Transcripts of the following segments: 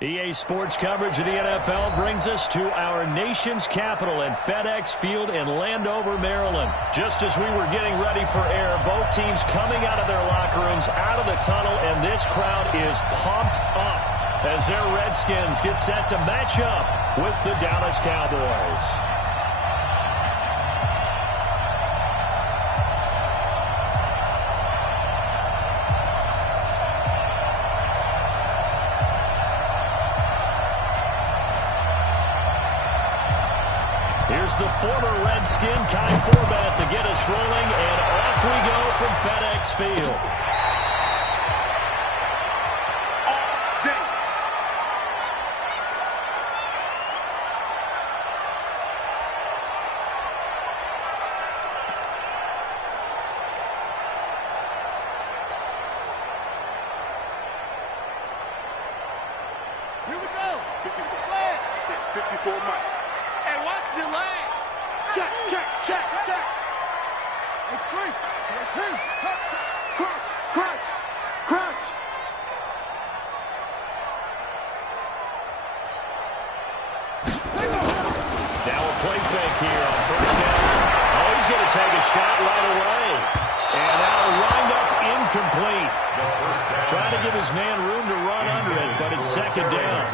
EA Sports coverage of the NFL brings us to our nation's capital at FedEx Field in Landover, Maryland. Just as we were getting ready for air, both teams coming out of their locker rooms, out of the tunnel, and this crowd is pumped up as their Redskins get set to match up with the Dallas Cowboys. Here's the former Redskin, Kai Forbath, to get us rolling, and off we go from FedEx Field. Here we go. 54 Mike. Hey, watch the lane. Check. It's free. Crunch. Now a play fake here on first down. Oh, he's going to take a shot right away. And that'll wind up incomplete. Trying to give his man room to run under it, but it's second down.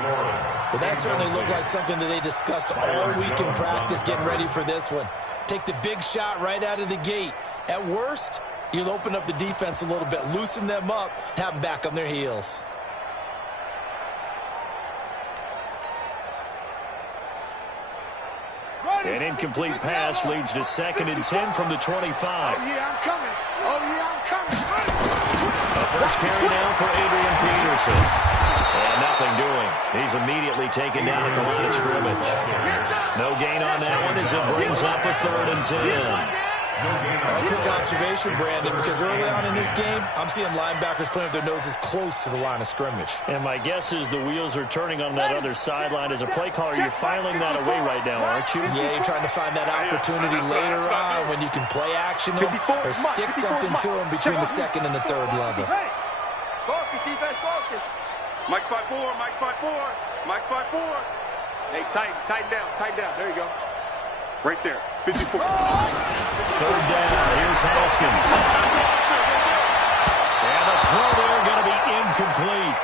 Well, that certainly looked like something that they discussed all week in practice getting ready for this one. Take the big shot right out of the gate. At worst, you'll open up the defense a little bit, loosen them up, have them back on their heels. An incomplete pass leads to 2nd and 10 from the 25. Oh, yeah, I'm coming. A first carry now for Adrian Peterson. And nothing doing. He's immediately taken down at the line of scrimmage. No gain on that one as it brings up a 3rd and 10. A quick observation, Brandon, because early on in this game, I'm seeing linebackers playing with their noses close to the line of scrimmage. And my guess is the wheels are turning on that other sideline. As a play caller, you're filing that away right now, aren't you? Yeah, you're trying to find that opportunity later on when you can play action them or stick something to them between the 2nd and the 3rd level. Focus, defense, focus. Mike spot 4. Hey, tighten down. There you go. Right there, 54. 3rd down, here's Haskins. And the throw there going to be incomplete.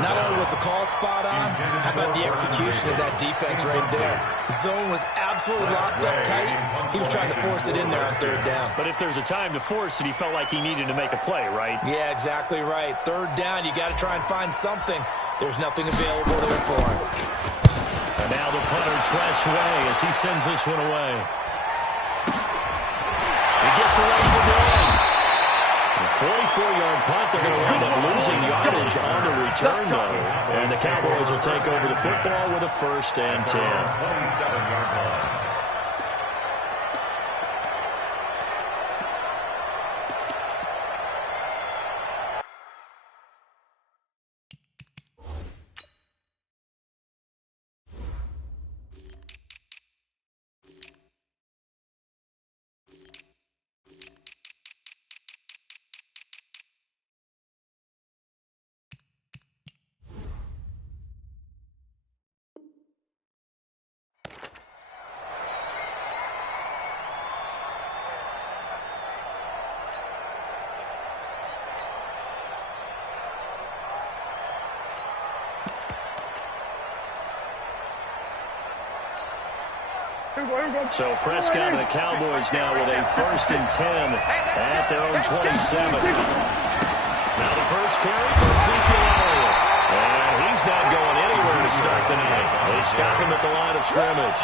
Not only was the call spot on, how about the execution of that defense right there? Zone was absolutely locked up tight. He was trying to force it in there on 3rd down. But if there's a time to force it, he felt like he needed to make a play, right? Yeah, exactly right. 3rd down, you got to try and find something. There's nothing available there for him. And now the punter, Tress Way, as he sends this one away. He gets away from one. A 44-yard punt. They're going to wind up losing yardage on the return, though. And the Cowboys will take over the football with a 1st and 10. 27-yard line. So Prescott and the Cowboys now with a 1st and 10 at their own 27. Now the first carry for Ezekiel Elliott. And he's not going anywhere to start the night. They stop him at the line of scrimmage.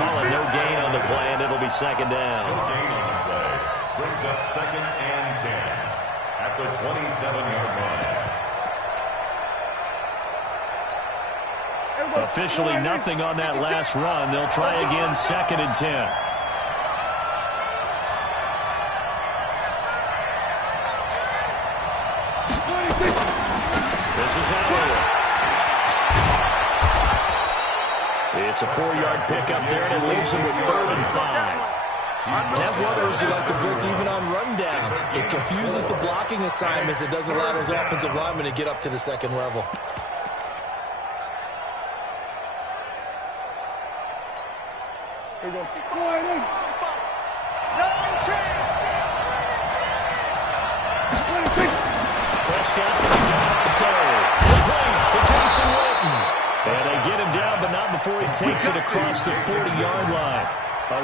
Calling no gain on the play, and it'll be 2nd down. No gain on the play. Brings up 2nd and 10 at the 27-yard line. Officially nothing on that last run. They'll try again, 2nd and 10. This is Elliott. It's a 4-yard pickup there, and it leaves him with 3rd and 5. And that's one of those you like to blitz even on rundowns. It confuses the blocking assignments. It doesn't allow those offensive linemen to get up to the 2nd level. Here we go. Slide in. No chance. Prescott to the gun on third. Complete to Jason Witten. And they get him down, but not before he takes it across the 40-yard line.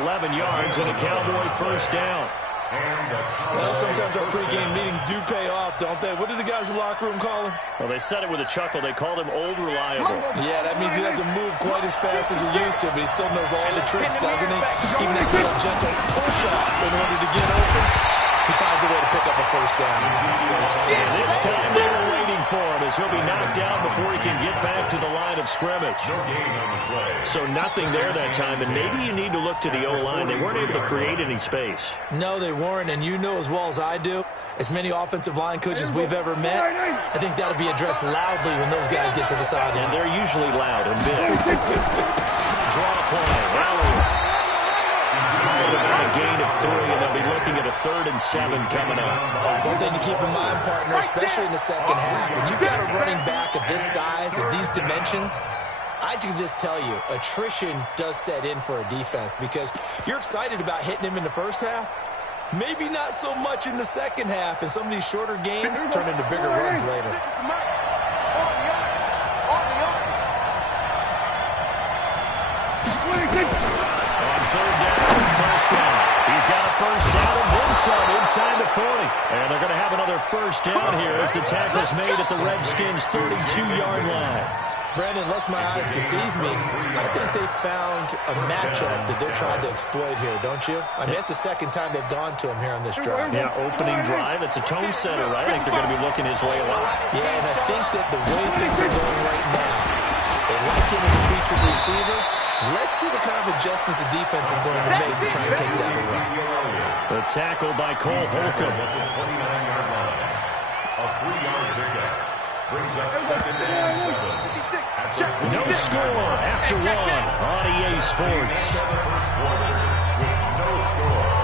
11 yards and a Cowboy first down. Well, sometimes our pregame meetings do pay off, don't they? What do the guys in the locker room call him? Well, they said it with a chuckle. They called him Old Reliable. Yeah, that means he doesn't move quite as fast as he used to, but he still knows all the tricks, doesn't he? Even that little gentle push-off in order to get open, he finds a way to pick up a first down. And this time they were waiting for him as he'll be knocked down before he can get back to the line of scrimmage. So nothing there that time, and maybe you need to look to the O-line. They weren't able to create any space. No, they weren't, and you know as well as I do, as many offensive line coaches we've ever met, I think that'll be addressed loudly when those guys get to the sideline. And they're usually loud and big. Draw play. Elliott. A gain of 3, and they'll be looking at a 3rd and 7 coming up. One thing to keep in mind, partner, especially in the second half, when you've got a running back of this size, of these dimensions, I can just tell you, attrition does set in for a defense because you're excited about hitting him in the first half, maybe not so much in the second half, and some of these shorter gains turn into bigger runs later. On 3rd down, it's Prescott. He's got a first down and then some inside the 40. And they're going to have another first down here as the tackle's made at the Redskins' 32-yard line. Brandon, unless my eyes deceive me, I think they found a matchup that they're trying to exploit here, don't you? I mean, it's the second time they've gone to him here on this drive. Yeah, opening drive. It's a tone setter, right? I think they're going to be looking his way a lot. Yeah, and I think that the way things are going right now, they like him as a featured receiver. Let's see what kind of adjustments the defense is going to make to try and take that away. The tackle by Cole Holcomb. A 3-yard pickup brings up 2nd and 7. No score after 1 on EA Sports. First quarter with no score.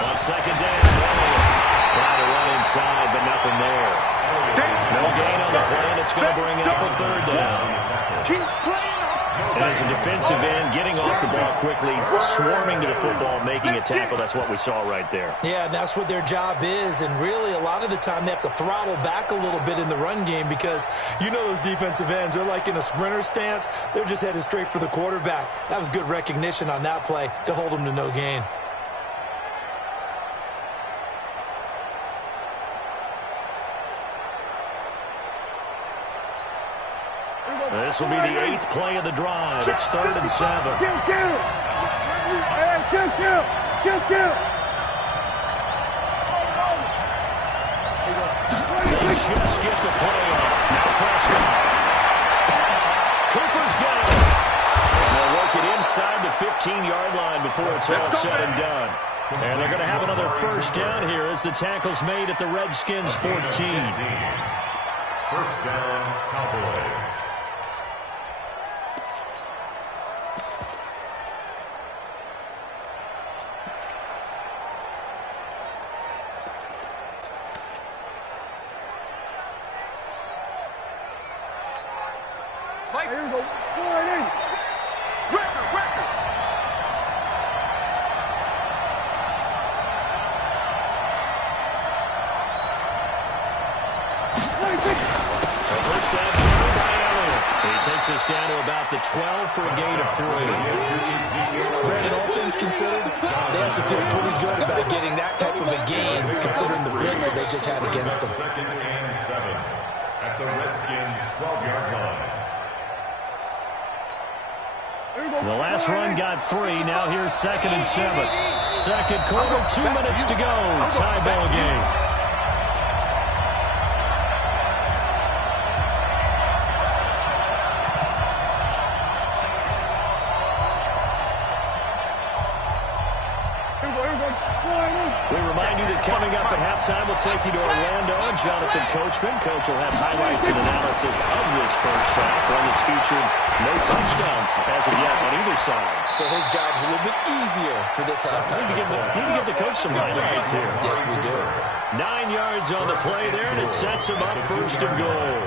On 2nd down, trying to run inside, but nothing there. No gain on the play, and it's going to bring up a 3rd down. And as a defensive end, getting off the ball quickly, swarming to the football, making a tackle, that's what we saw right there. Yeah, and that's what their job is, and really a lot of the time they have to throttle back a little bit in the run game because you know those defensive ends, they're like in a sprinter stance. They're just headed straight for the quarterback. That was good recognition on that play to hold them to no gain. This will be the 8th play of the drive. It's 3rd and 7. Kill. They just get the play off. Now Prescott. Cooper's got it. And they'll work it inside the 15-yard line before it's all said and done. And they're going to have another first down here as the tackle's made at the Redskins' 14. First down, Cowboys. Here we go. Slide in. Record. First down by Elliott. He takes us down to about the 12 for a gain of 3. Brandon, all things considered, they have to feel pretty good about getting that type of a gain considering the blitz that they just had against them. 2nd and 7 at the Redskins' 12-yard line. The last run got 3. Now here's 2nd and 7. Second quarter, 2 minutes to go. Tie ball game. We remind you that Coming up at halftime, we'll take you to Orlando and Jonathan Coachman. Coach will have highlights and analysis of this first half, one that's featured no touchdowns as of yet on either side. So his job's a little bit easier for this halftime. Need to give the coach some highlights here. Yes, we do. 9 yards on the play there, and it sets him up first and goal.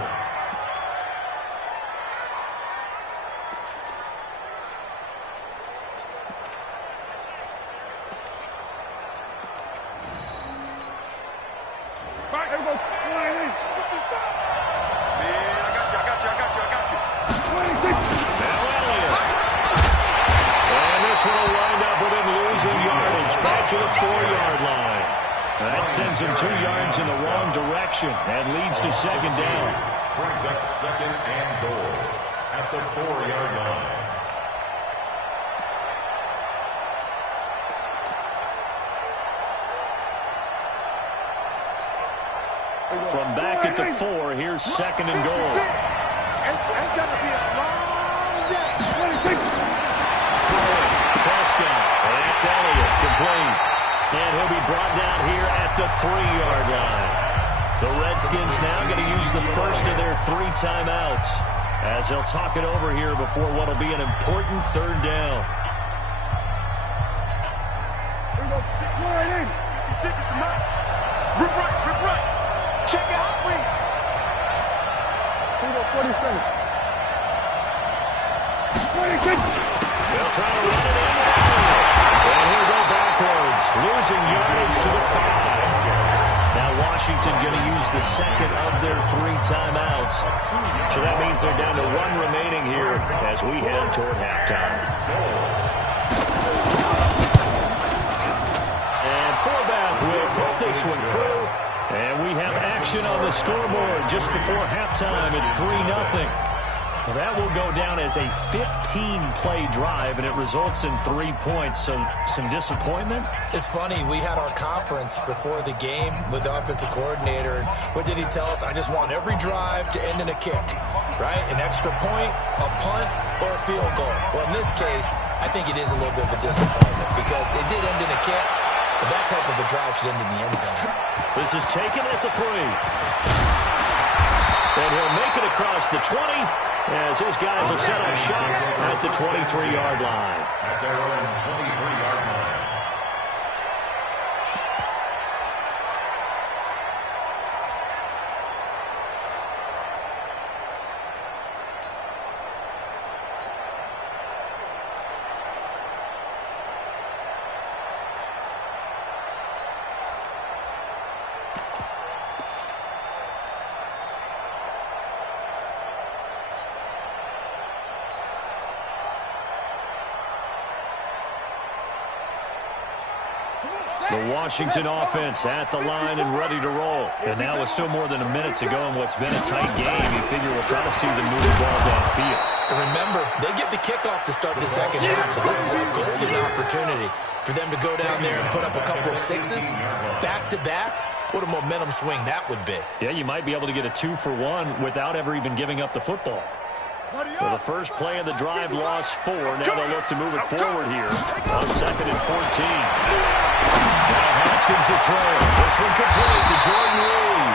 That sends him 2 yards in the wrong direction and leads to second down. Brings up second and goal at the 4-yard line. From back at the 4, here's second and goal. It's got to be a long day. Prescott. That's Elliott. Complete. And he'll be brought down here at the 3-yard line. The Redskins now going to use the first of their 3 timeouts as they'll talk it over here before what will be an important third down. Here we go. Go right in. You stick it to Mike. Rip right. Check out, read. Here we go, 47. 46. They'll try to run it in. And he'll go backwards, losing yardage to the 5. Now Washington going to use the second of their 3 timeouts. So that means they're down to 1 remaining here as we head toward halftime. And Forbath will put this one through. And we have action on the scoreboard just before halftime. It's 3-0. Well, that will go down as a 15-play drive, and it results in 3 points. So some disappointment? It's funny. We had our conference before the game with the offensive coordinator, and what did he tell us? I just want every drive to end in a kick, right? An extra point, a punt, or a field goal. Well, in this case, I think it is a little bit of a disappointment because it did end in a kick, but that type of a drive should end in the end zone. This is taken at the 3. And he'll make it across the 20 as his guys will set up shop at the 23-yard line. At their own 23-yard line. The Washington offense at the line and ready to roll. And now with still more than a minute to go in what's been a tight game, you figure we'll try to see them move the ball downfield. And remember, they get the kickoff to start the second half, so this is a golden opportunity for them to go down there and put up a couple of 6s back-to-back. What a momentum swing that would be. Yeah, you might be able to get a 2-for-1 without ever even giving up the football. Well, the first play of the drive lost 4. Now they'll look to move it forward here on 2nd and 14. Now Haskins to throw. This one complete to Jordan Reed.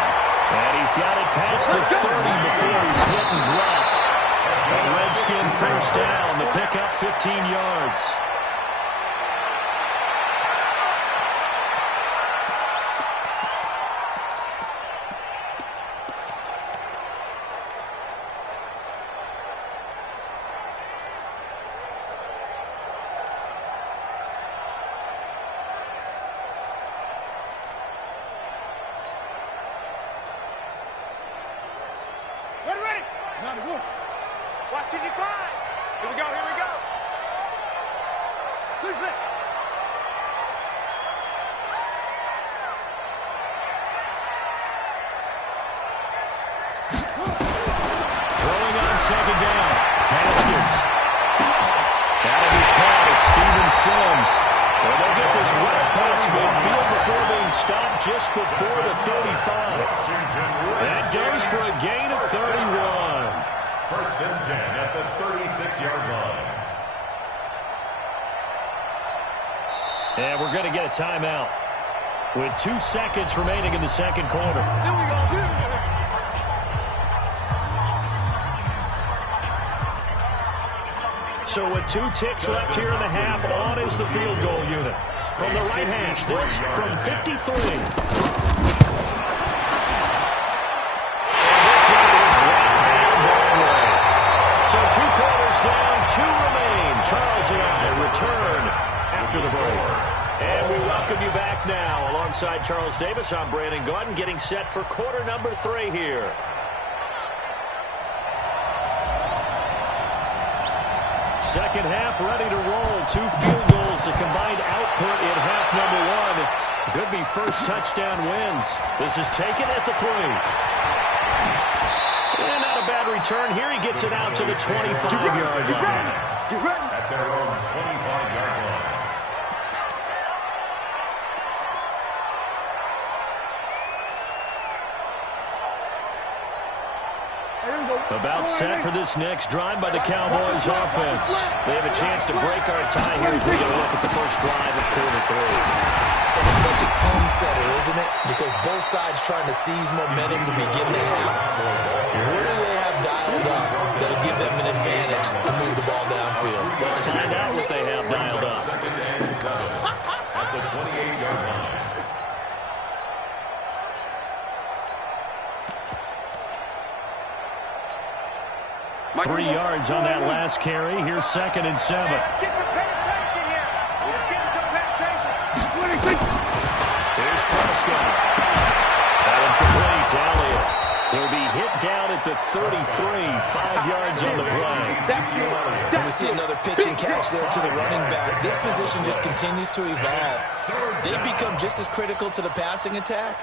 And he's got it past the 30 before he's hit and dropped. A Redskin first down. The pickup 15 yards. Watching you climb. Here we go. Throwing on second down. Haskins. That'll be caught. It's Steven Sims. Well, they'll get this right past midfield before being stopped just before the 35. That goes for a gain of 31. First and 10 at the 36-yard line. And we're going to get a timeout. with 2 seconds remaining in the second quarter. Here we go. So with 2 ticks left here in the half, on is the field goal unit. From the right hash, this from 53. And this one is right down Broadway. So 2 quarters down, 2 remain. Charles and I return after the break. And we welcome you back now. Alongside Charles Davis, I'm Brandon Gaudin, getting set for quarter number 3 here. Second half ready to roll. 2 field goals, a combined output in half number 1. Could be first touchdown wins. This is taken at the 3. And not a bad return here. He gets it out to the 25-yard line. At their own 25-yard line. About set for this next drive by the Cowboys offense. They have a chance to break our tie here as we get a look at the first drive of quarter 3. It's such a tone setter, isn't it? Because both sides trying to seize momentum to begin the half. What do they have dialed up that'll give them an advantage to move the ball downfield? Let's find out what they have dialed up. Second and 7 at the 28-yard line. 3 yards on that last carry. Here's 2nd and 7. Let's get some penetration here. Let's get some penetration. Here's Prescott. That incomplete to Elliott. He'll be hit down at the 33, 5 yards on the play. And we see another pitch and catch there to the running back. This position just continues to evolve. They become just as critical to the passing attack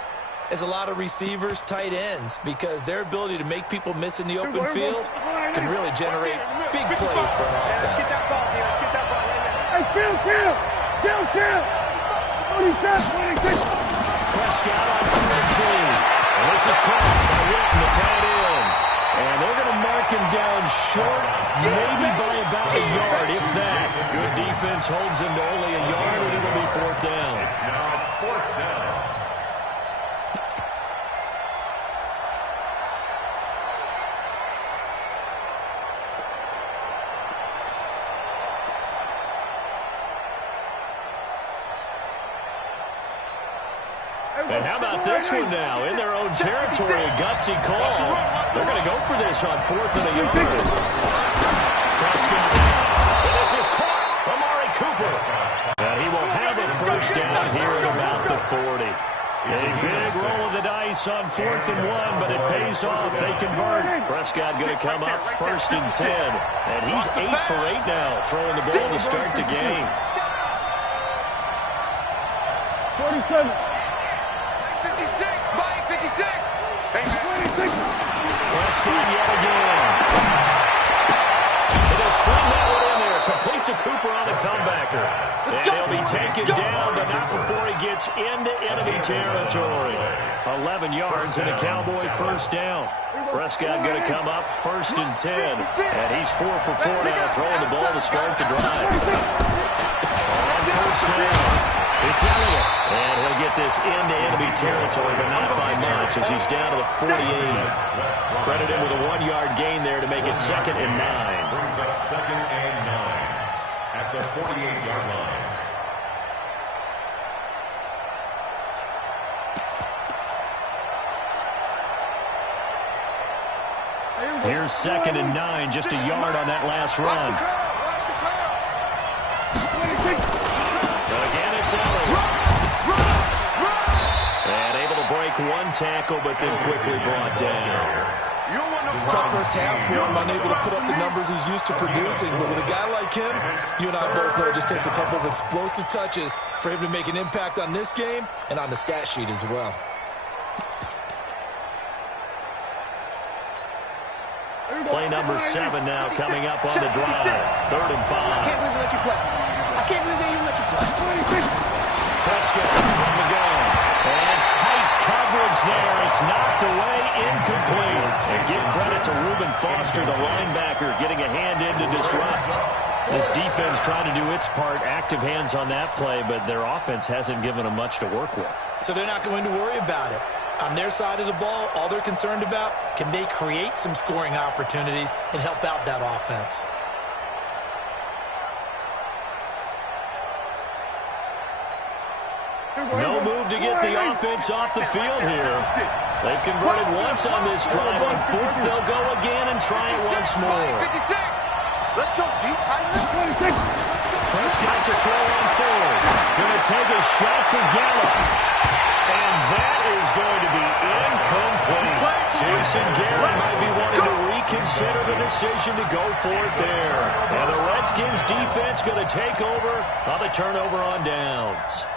as a lot of receivers, tight ends, because their ability to make people miss in the open field can really generate big plays for an offense. Let's get that ball here. Let's get that ball right there. Hey, Phil. 26. Prescott on 3 and 2. And this is caught by Witten, the tight end. And they're going to mark him down short, maybe by about a yard, if that. Good defense holds him to only a yard, and it'll be 4th down. It's now 4th down. And how about this one now? In their own territory, a gutsy call. They're going to go for this on 4th and a yard. Prescott. And this is caught. Amari Cooper. And he will have a first down here at about the 40. A big roll of the dice on 4th and 1, but it pays off. They convert. Prescott going to come up 1st and 10. And he's 8 for 8 now, throwing the ball to start the game. 47. 56, Mike, 56. Prescott yet again. He'll sling that one in there. Complete to Cooper on the comebacker. And he'll be taken down, but not before he gets into enemy territory. 11 yards and a Cowboy first down. Prescott going to come up 1st and 10. And he's 4 for 4 now, throwing the ball to start the drive. On first down. It's Elliott, and he'll get this into enemy territory, but not by much as he's down to the 48. Credit him with a 1-yard gain there to make it 2nd and 9. Brings up 2nd and 9 at the 48-yard line. Here's 2nd and 9, just a yard on that last run. Again, it's Elliott. And able to break 1 tackle, but then quickly brought down. Tough first half for him, unable to put up the numbers he's used to producing. But with a guy like him, you and I both know it just takes a couple of explosive touches for him to make an impact on this game and on the stat sheet as well. Play number 7 now coming up on the drive. 3rd and 5. I can't believe they let you play. I can't believe they even let you play. Prescott from the gun. And tight coverage there. It's knocked away, incomplete. And give credit to Reuben Foster, the linebacker, getting a hand in to disrupt. This defense trying to do its part, active hands on that play, but their offense hasn't given them much to work with. So they're not going to worry about it. On their side of the ball, all they're concerned about, can they create some scoring opportunities and help out that offense? No move to get the offense off the field here. They've converted once on this drive. On fourth, they'll go again and try it once more. 56. Let's go deep, tight end. Prescott to throw on fourth. Going to take a shot for Gallup. And that is going to be incomplete. Jason Garrett might be wanting to reconsider the decision to go for it there. And the Redskins defense going to take over on the turnover on downs.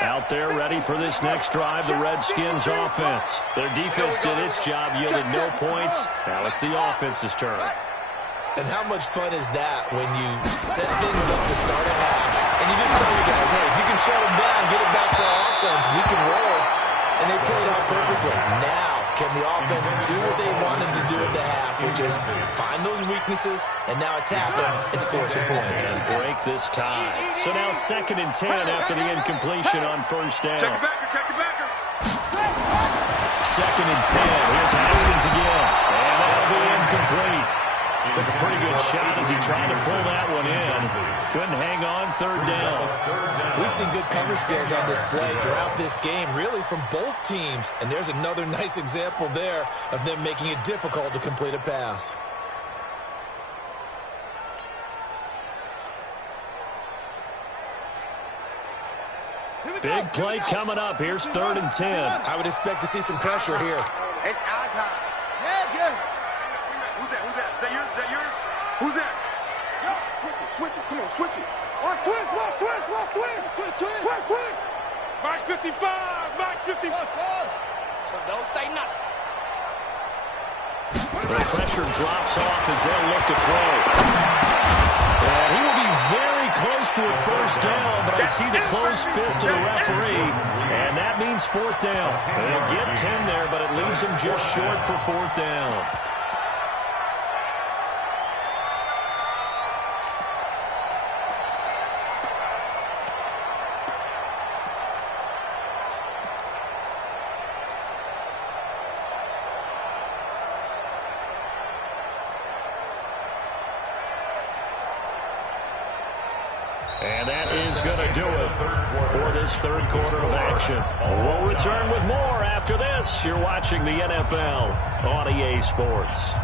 Out there ready for this next drive, the Redskins offense. Their defense did its job, yielded no points. Now it's the offense's turn. And how much fun is that when you set things up to start a half and you just tell your guys, hey, if you can shut them down, get it back for our offense, we can roll. And they played off perfectly. Now, can the offense do what they wanted to do at the half, which is find those weaknesses and now attack them and score some points. And break this tie. So now 2nd and 10 after the incompletion on first down. Check the backer. 2nd and 10. Here's Haskins again. And that'll be incomplete. Took a pretty good shot as he tried to pull that one in. Couldn't hang on, 3rd down. We've seen good cover skills on display throughout this game, really from both teams. And there's another nice example there of them making it difficult to complete a pass. Big play coming up. Here's 3rd and 10. I would expect to see some pressure here. It's our time. Yeah, Jay. Who's that? Is that yours? Who's that? Switch it. Come on, switch it. Watch twins. Mike 55. So don't say nothing. The pressure drops off as they look to throw. And he will be very close to a first down, but I see the closed fist of the referee, and that means 4th down. They'll get 10 there, but it leaves them just short for 4th down. And that is going to do it for this 3rd quarter of action. We'll return with more after this. You're watching the NFL on EA Sports.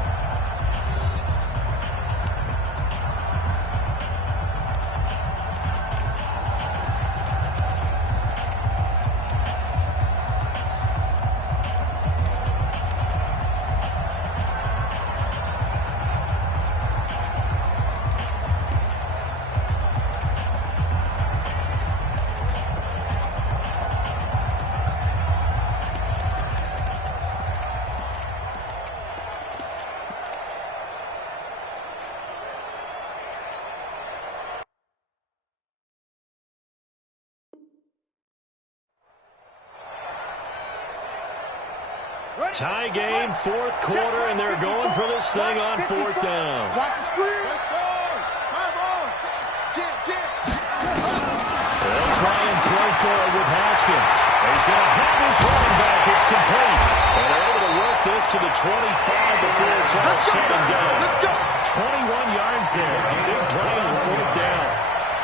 Tie game, 4th quarter, and they're going for this thing on 4th down. Watch the screen. Let's go. Come on. Jam. They'll try and throw for it with Haskins. He's going to have his running back. It's complete. And they're able to work this to the 25 before it's all said and done. 21 yards there. Big play on 4th down.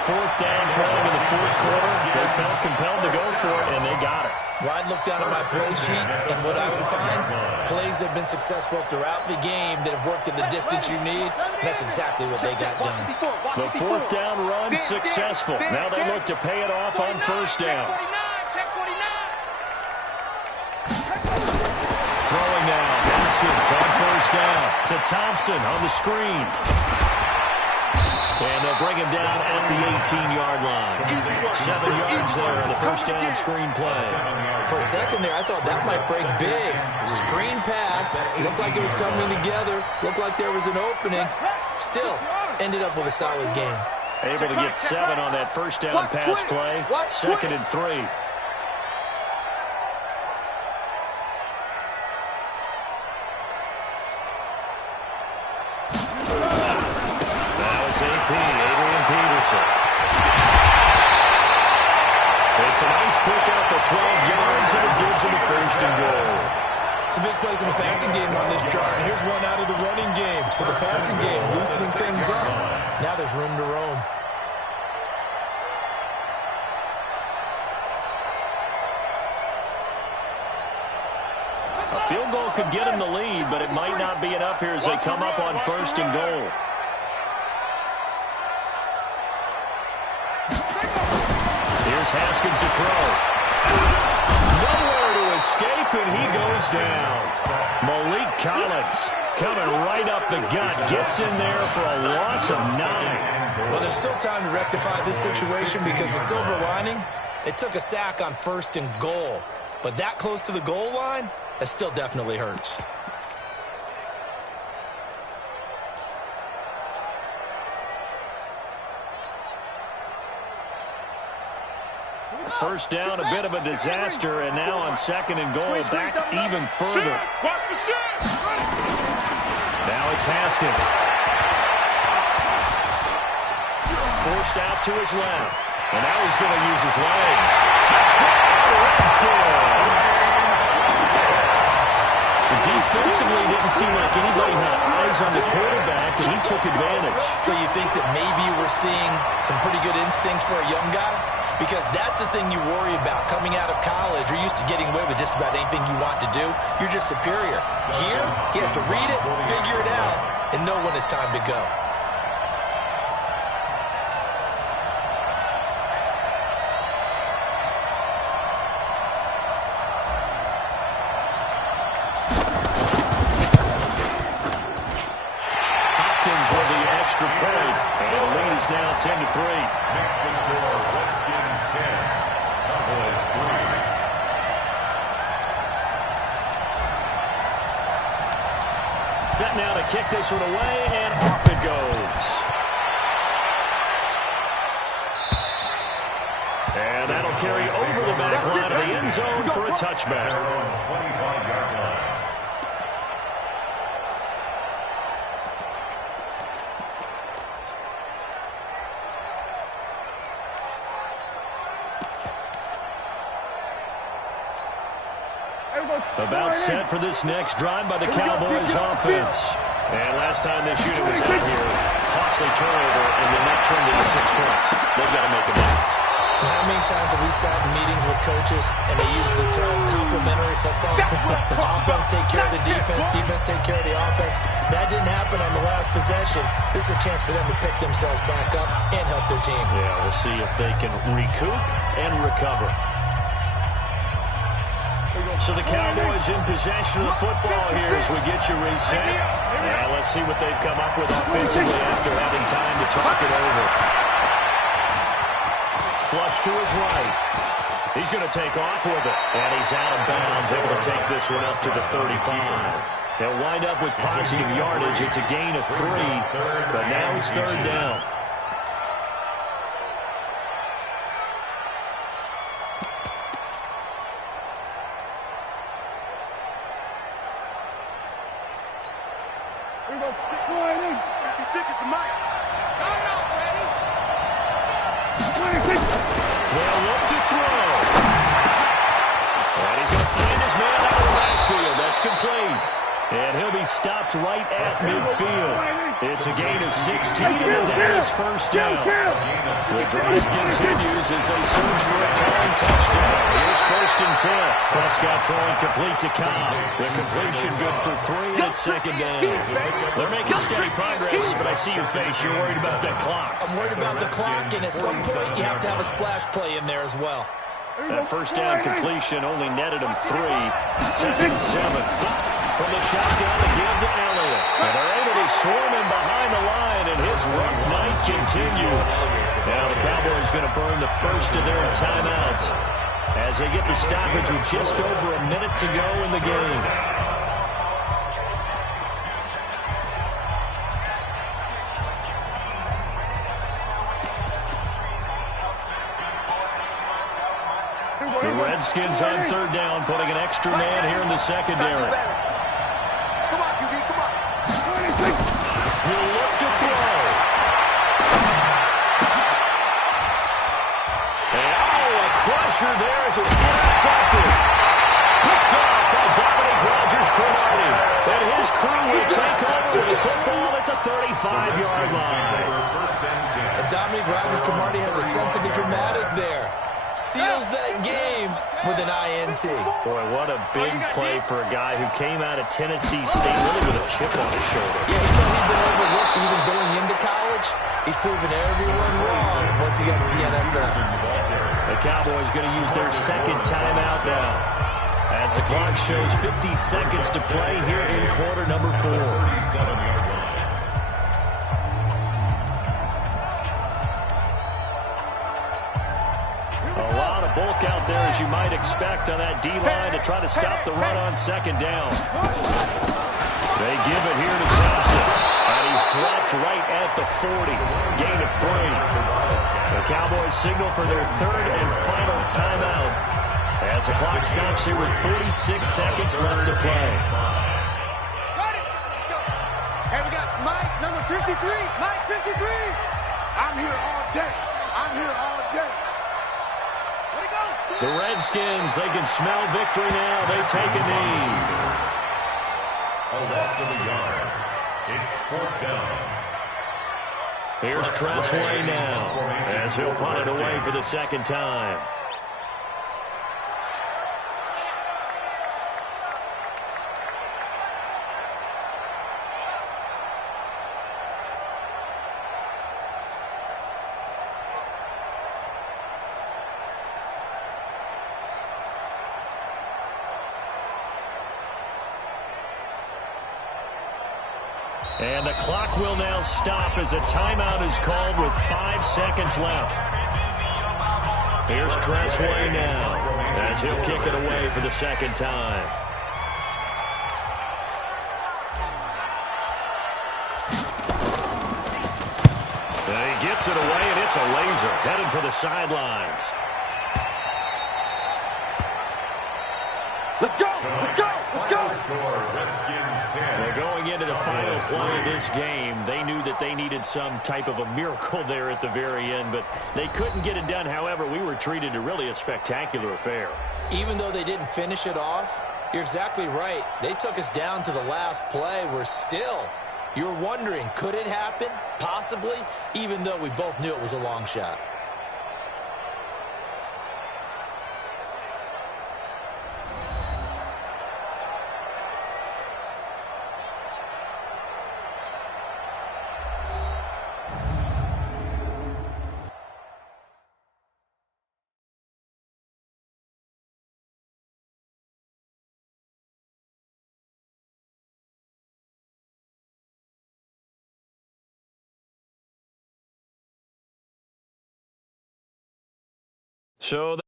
4th down trying in the 4th quarter. They felt compelled to go for it, and they got it. Well, I'd look down at my play sheet, and what I would find, plays have been successful throughout the game that have worked at the distance you need. That's exactly what they got done. The 4th down run successful. Now they look to pay it off on 1st down. Check 49. Throwing now, Haskins on 1st down to Thompson on the screen. And they'll bring him down at the 18-yard line. 7 yards there on the 1st down screen play. For a second there, I thought that might break big. Screen pass. Looked like it was coming together. Looked like there was an opening. Still, ended up with a solid game. Able to get 7 on that 1st down pass play. 2nd and 3. Now it's AP, Adrian Peterson. It's a nice pickup of 12 yards, and it gives him a first and goal. Some big plays in the passing game on this drive. And here's one out of the running game. So the passing game loosening things up. Now there's room to roam. A field goal could get him the lead, but it might not be enough here as they come up on first and goal. Here's Haskins to throw. Nowhere to escape, and he goes down. Malik Collins coming right up the gut. Gets in there for a loss of 9. Well, there's still time to rectify this situation because the silver lining, they took a sack on first and goal. But that close to the goal line, that still definitely hurts. First down, a bit of a disaster, and now on second and goal, back even further. Watch the shit! Now it's Haskins. Forced out to his left. And now he's going to use his legs. Touchdown, Redskins! Defensively, it didn't seem like anybody had eyes on the quarterback, and he took advantage. So you think that maybe we're seeing some pretty good instincts for a young guy? Because that's the thing you worry about coming out of college. You're used to getting away with just about anything you want to do. You're just superior. Here, he has to read it, figure it out, and know when it's time to go. Hopkins with the extra point, and the lead is now 10-3. Makes the score Redskins 10, Cowboys 3. Set now to kick this one away, and off it goes. And that'll carry over the back line of the end zone for a touchback. 25-yard line. About set for this next drive by the Cowboys offense. And last time this unit was out here, costly turnover, and then that turned into 6 points. They've got to make amends. How many times have we sat in meetings with coaches and they use the term complementary football? Offense take care of the defense, defense take care of the offense. That didn't happen on the last possession. This is a chance for them to pick themselves back up and help their team. Yeah, we'll see if they can recoup and recover. So the Cowboys in possession of the football here as we get you reset. And let's see what they've come up with offensively after having time to talk it over. Flush to his right. He's going to take off with it. And he's out of bounds, able to take this one up to the 35. They'll wind up with positive yardage. It's a gain of 3, but now it's third down. They'll look to throw. And he's going to find his man out of the backfield. That's complete. And he'll be stopped right at midfield. It's a gain of 16, and that is first down. The drive continues as they search for a tying touchdown. Here's first and 10. Prescott throwing complete to Cobb. The completion good for 3, and it's second down. They're making steady progress, but I see your face. You're worried about that clock. I'm worried about the clock, and at some point you have to have a splash play in there as well. That first down completion only netted him 3. Second 7. From the shotgun to give to Elliott. And they're able to swarm him behind the line, and his rough night continues. Now the Cowboys going to burn the first of their timeouts as they get the stoppage with just over a minute to go in the game. The Redskins on third down, putting an extra man here in the secondary. Come on, QB, come on. intercepted. Picked off by Dominic Rodgers-Cromartie. And his crew will take over with the football at the 35-yard line. And Dominic Rodgers-Cromartie has a sense of the dramatic there. Seals that game with an INT. Boy, what a big play for a guy who came out of Tennessee State really with a chip on his shoulder. Yeah, he thought he'd been overlooked even going into college. He's proven everyone wrong once he got to the NFL. The Cowboys going to use their second timeout now, as the clock shows 50 seconds to play here in quarter number 4. A lot of bulk out there, as you might expect, on that D-line to try to stop the run on second down. They give it here to Thompson, and he's dropped right at the 40. Gain of 3. The Cowboys signal for their third and final timeout as the clock stops here with 46 seconds left to play. Got it. Let's go. Hey, we got Mike, number 53. Mike, 53. I'm here all day. I'm here all day. Let it go. The Redskins, they can smell victory now. They take a knee. A loss of a yard. It's 4th down. Here's Tressway now, as he'll punt it away for the second time. And the clock will now stop as a timeout is called with 5 seconds left. Here's Tressway now, as he'll kick it away for the second time. And he gets it away, and it's a laser headed for the sidelines. Let's go. Let's go. Let's go. Score, Redskins 10. Well, going into the final play of this game, they knew that they needed some type of a miracle there at the very end, but they couldn't get it done. However, we were treated to really a spectacular affair. Even though they didn't finish it off, you're exactly right. They took us down to the last play. We're still, you're wondering, could it happen? Possibly, even though we both knew it was a long shot. So